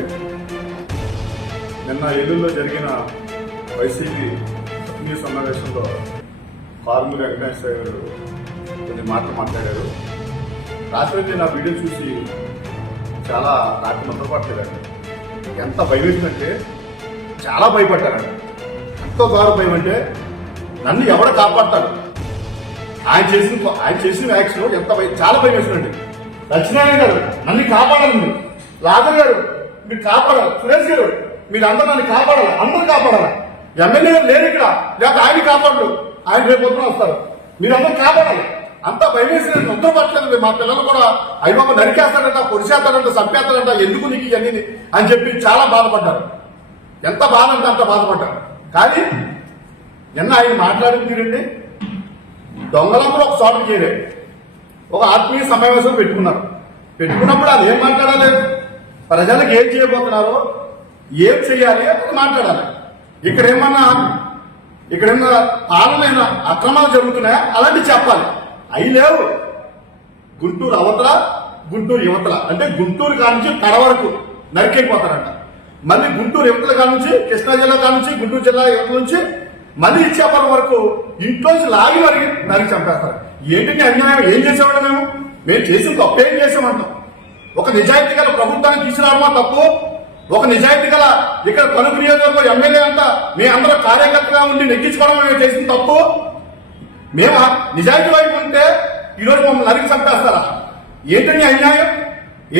అండి. నిన్న ఏలూరులో జరిగిన వైసీపీ ఆత్మీయ సమావేశంలో కారుమూరి వెంకటేశ్వర గారు కొన్ని మాటలు మాట్లాడారు. రాత్రి నేను ఆ వీడియో చూసి చాలా నాకు నిద్రపట్టలేదండి. ఎంత భయం వేసిందంటే చాలా భయపడ్డారండి. ఎంతో ఘోర భయం అంటే నన్ను ఎవడ కాపాడతాడు, ఆయన చేసిన యాక్షన్ ఎంత చాలా భయం వేసిందండి. లక్ష్మీనారాయణ గారు నన్ను కాపాడాలి, మీరు లాదర్ గారు మీరు కాపాడాలి, సురేష్ గారు మీరు అందరూ నన్ను కాపాడాలి, అందరూ కాపాడాలి. ఎమ్మెల్యే గారు లేరు ఇక్కడ, లేకపోతే ఆయన కాపాడు, ఆయన రేపు పొద్దున వస్తారు, మీరు అందరూ కాపాడాలి. అంతా భయం వేసి నిద్ర పట్టలేదు. మా పిల్లలు కూడా అయ్యబాబు నరికేస్తాడంట, పొడిచేస్తాడంట, చంపేస్తాడంట, ఎందుకు నీకు ఇవన్నీ అని చెప్పి చాలా బాధపడ్డారు. ఎంత బాధ అంటే అంత బాధపడ్డారు. కానీ నిన్న ఆయన మాట్లాడింది తీరండి, దొంగలందరూ ఒక చోట చేరే ఒక ఆత్మీయ సమావేశం పెట్టుకున్నప్పుడు అది ఏం మాట్లాడాలి, ప్రజలకు ఏం చేయబోతున్నారో ఏం చెయ్యాలి అని మాట్లాడాలి. ఇక్కడేమన్నా పాలన అక్రమాలు జరుగుతున్నాయా అలాంటివి చెప్పాలి. అవి లేవు. గుంటూరు అవతల గుంటూరు యువతల అంటే గుంటూరు కానుంచి కడ వరకు నరికైపోతారంట. మళ్ళీ గుంటూరు యువతల కానుంచి కృష్ణా జిల్లా కానుంచి గుంటూరు జిల్లా యువతల నుంచి మళ్ళీ ఇచ్చేపల వరకు ఇంట్లోంచి లాగి వరకు నరికి చంపేస్తారు. ఏంటి అన్యాయం? ఏం చేసామంటే మేము చేసిన తప్పు ఏం చేసామంటాం? ఒక నిజాయితీ గల ప్రభుత్వాన్ని తీసుకురావడమా తప్పు? ఒక నిజాయితీ గల ఇక్కడ తణుకు నియోజకవర్గం ఎమ్మెల్యే అంతా మీ అందరూ కార్యకర్తగా ఉండి నెగ్గించుకోవడం మేము చేసిన తప్పు. మేము నిజాయితీ వైపు ఉంటే ఈరోజు మమ్మల్ని నరికి చంపేస్తారా? ఏంటండి అన్యాయం?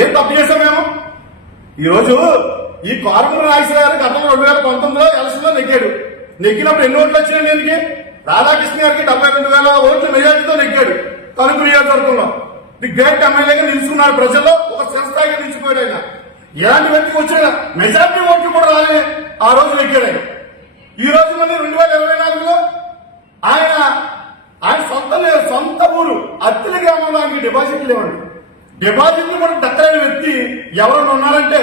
ఏం తప్పు చేసాం మేము? ఈరోజు ఈ కారుమూరి నాగేశ్వర గారు గతంలో 2019లో ఎలక్షన్ లో నెగ్గినప్పుడు ఎన్ని ఓట్లు వచ్చినాయి? దీనికి రాధాకృష్ణ గారికి 72,000 ఓట్లు మెజార్టీతో నెగ్గాడు. తణుకు నియోజకవర్గంలో ది గ్రేట్ ఎమ్మెల్యేగా నిలుచుకున్నాడు. ప్రజల్లో ఒక స్థిరస్థాయిగా నిలిచిపోయాడు. ఆయన ఎలాంటి వ్యక్తికి వచ్చిన మెజార్టీ ఓట్లు కూడా రాలే ఆ రోజు నెగ్గాడు ఆయన. ఈ రోజు మళ్ళీ 2024లో ఆయన సొంత ఊరు అత్తిలి గ్రామంలో ఆయనకి డిపాజిట్లు లేవండి. డిపాజిట్లు కూడా దక్కలేని వ్యక్తి ఎవరైనా ఉన్నారంటే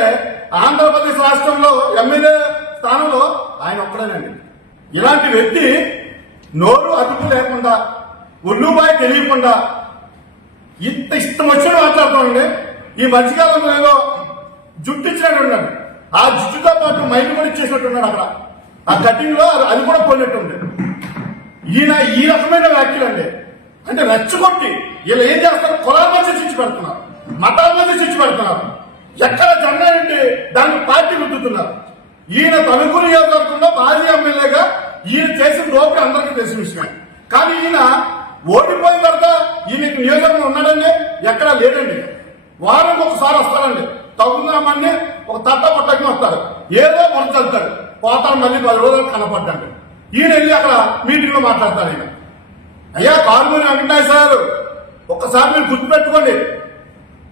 ఆంధ్రప్రదేశ్ రాష్ట్రంలో ఎమ్మెల్యే స్థానంలో ఆయన ఒక్కడేనండి. ఇలాంటి వ్యక్తి నోరు అదుపు లేకుండా, ఒళ్ళుబాయి తెలియకుండా ఇంత ఇష్టం వచ్చిన మాట్లాడుతామండి. ఈ మధ్యకాలంలో ఏదో జుట్టు ఇచ్చినట్టు ఉన్నాడు. ఆ జుట్టుతో పాటు మైండ్ కూడా ఇచ్చేసినట్టున్నాడు. అక్కడ ఆ కటింగ్ లో అది కూడా పోయినట్టుంది. ఈయన ఈ రకమైన వ్యాఖ్యలు అండి. అంటే రెచ్చగొట్టి వీళ్ళు ఏం చేస్తారు? కులాల మధ్య చిచ్చు పెడుతున్నారు, మతాల మధ్య చిచ్చు పెడుతున్నారు. ఎక్కడ జెండా అంటే దాన్ని పార్టీ రుద్దుతున్నారు. ఈయన తణుకు నియోజకవర్గంలో మాజీ ఎమ్మెల్యేగా ఈయన చేసిన లోపల అందరికీ తెలిసిన విషయం. కానీ ఈయన ఓడిపోయిన తర్వాత ఈయనకి నియోజకవర్గం ఉన్నాడండి, ఎక్కడా లేడండి. వారం ఒకసారి వస్తారండి, తగ్గుదామని ఒక తట్ట పొట్టకి వస్తారు, ఏదో మొదలుతాడు, పోతాడు, మళ్ళీ 10 రోజులు కనపడ్డాడు. ఈయన వెళ్ళి అక్కడ మీటింగ్ లో మాట్లాడతారు. ఈయన అయ్యా కారుమూరి వెంకటేశ్వర గారు, ఒక్కసారి మీరు గుర్తుపెట్టుకోండి,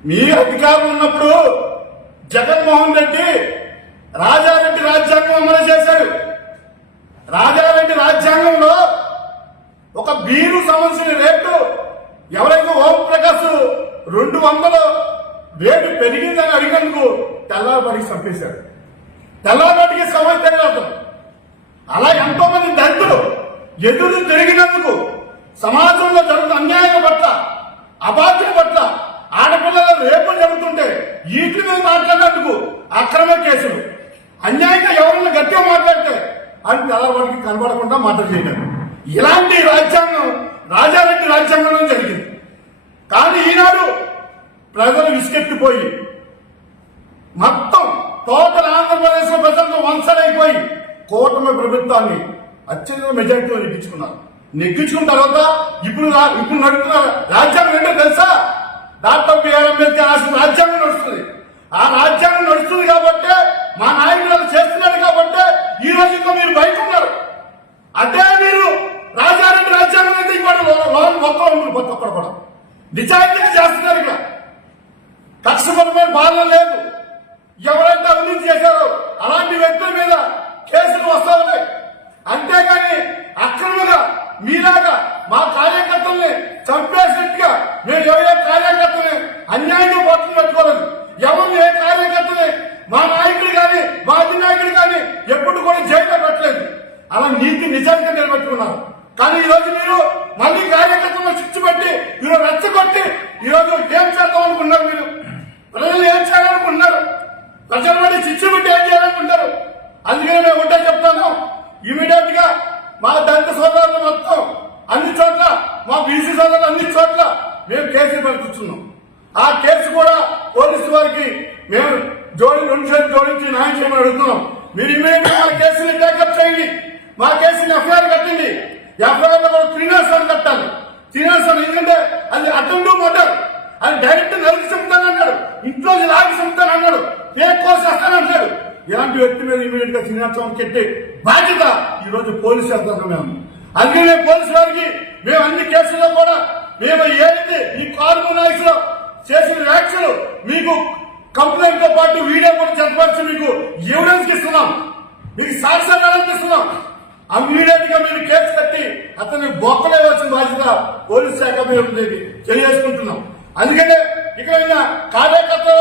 మీ అధికారం ఉన్నప్పుడు జగన్మోహన్ రెడ్డి రాజారెడ్డి రాజ్యాంగం అమలు చేశాడు. రాజారెడ్డి రాజ్యాంగంలో ఒక బీరు సంబంధించిన రేటు ఎవరైతే ఓం ప్రకాశ్ 200 రేటు పెరిగిందని అడిగినందుకు తెల్లవారికి చంపేశాడు. తెల్లవారికి సమస్య తెలియదు. అలా ఎంతో మంది దళితులు ఎదురు తిరిగినందుకు, సమాజంలో జరుగుతున్న అన్యాయం పట్ల, అబాధ్యం పట్ల, ఆడపిల్లల రేపులు జరుగుతుంటే వీటి మీద మాట్లాడినందుకు అక్రమ కేసులు, అన్యాయంగా ఎవరైనా గట్టిగా మాట్లాడితే అని తెల్లవారికి కనబడకుండా మాట్లాడలేదు. ఇలాంటి రాజ్యాంగం రాజారెడ్డి రాజ్యాంగంలో జరిగింది. కానీ ఈనాడు ప్రజలు విసుకెత్తిపోయి మొత్తం టోటల్ ఆంధ్రప్రదేశ్ లో ప్రజలతో వంచలైపోయి కూటమి ప్రభుత్వాన్ని అత్యధిక మెజార్టీలో నెగ్గించుకున్న తర్వాత ఇప్పుడు నడుపుతున్న రాజ్యాంగం ఏంటో తెలుసా? డాక్టర్ బిఆర్ అంబేద్కర్ రాసిన రాజ్యాంగం నడుస్తుంది. ఆ రాజ్యాంగం నడుస్తుంది కాబట్టి, మా నాయకులు చేస్తున్నారు కాబట్టి ఈ రోజు ఇంకా మీరు బయట ఉన్నారు. అదే మీరు రాజారెడ్డి రాజ్యాంగం అయితే ఇవాళ మొత్తం ఉంటుంది. ఒక్కడ కూడా నిజాయితీగా చేస్తున్నారు. ఇక్కడ కక్షపరమైన పాలన లేదు. ఎవరైతే అవినీతి చేశారో అలాంటి వ్యక్తుల మీద కేసులు వస్తా ఉన్నాయి. అంతేగాని అక్రమంగా మీలాగా మా కార్యకర్తల్ని చంపేసినట్టుగా మేము ఎవరే కార్యకర్తని అన్యాయంగా పట్టుకు పెట్టుకోలేదు. ఎవరు ఏ కార్యకర్తని మా నాయకుడు కానీ మా అధినాయకుడు కానీ ఎప్పుడు కూడా జైల్లో పెట్టలేదు. అలా నీతి నిజంగా నిలబెట్టుకున్నారు. కానీ ఈ రోజు మీరు మళ్ళీ కార్యకర్తలను చిచ్చు పెట్టి ఈరోజు రెచ్చగొట్టి ఈరోజు ఏం చేద్దాం అనుకున్నారు? మీరు ప్రజలు ఏం చేయాలనుకుంటున్నారు? ప్రజలు పడి శిక్ష పెట్టి ఏం చేయాలనుకుంటారు? అందుకని మేము ఒకటే చెప్తాను, ఇమీడియట్ గా మా దళిత సోదరులు మొత్తం అన్ని చోట్ల, మా బీసీ సోదరులు అన్ని చోట్ల మేము కేసులు పెడుతున్నాం. ఆ కేసు కూడా పోలీసు వారికి మేము రెండు చేతులు జోడించి న్యాయం చేయమని అడుగుతున్నాం. మీరు ఇమీడియట్ గా మా కేసుని టేకప్ చేయండి, మా కేసుని ఎఫ్ఐఆర్ కట్టండి. ఎఫ్ఐఆర్ లో కూడా క్రిమినల్స్ అని కట్టాలి. క్రిమినల్స్ అని ఎందుకంటే అది అటెంప్ట్ మర్డర్, అది డైరెక్ట్ నరికి చెప్తానన్నాడు, ఇంట్లో లాగి చెప్తానన్నాడు, ఫేక్ కోర్స్ వస్తానన్నాడు. ఇలాంటి వ్యక్తి మీద ఇమీడియట్ గా శ్రీనివాసం కెట్టే బాధ్యత ఈ రోజు పోలీసు చేస్తున్నాం మేము. అందుకనే పోలీసు వారికి మేము అన్ని కేసుల్లో కూడా మేము ఏదైతే ఈ కార్బో నాయిస్ లో చేసిన వ్యాఖ్యలు మీకు కంప్లైంట్ తో పాటు వీడియో కూడా జతపరిచి మీకు ఎవిడెన్స్ ఇస్తున్నాం, మీకు సాక్ష్యాలు ఇస్తున్నాం. ఇమ్మీడియట్ గా మీరు కేసు కట్టి అతన్ని బొక్కలేవాల్సిన బాధ్యత పోలీస్ శాఖ మీద తెలియజేసుకుంటున్నాం. అందుకనే ఇక్కడ కార్యకర్తలు